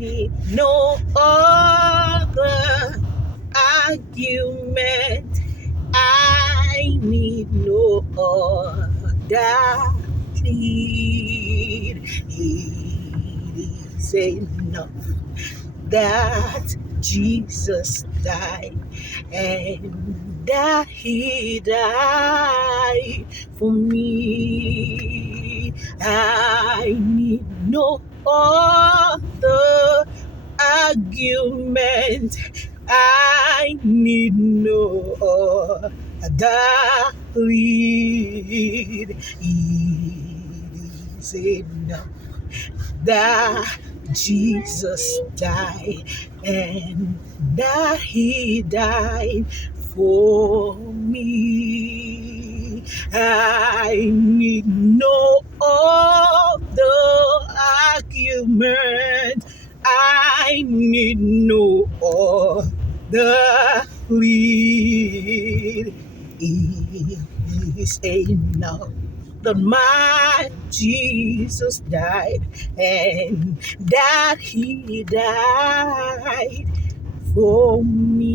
need no other argument. I need no other plead. It is enough that Jesus died and that He died for me. I need no other argument. I need no other lead. It is enough that Jesus died and that He died for me. I need no other argument. I need no other lead. It is enough that my Jesus died and that He died for me.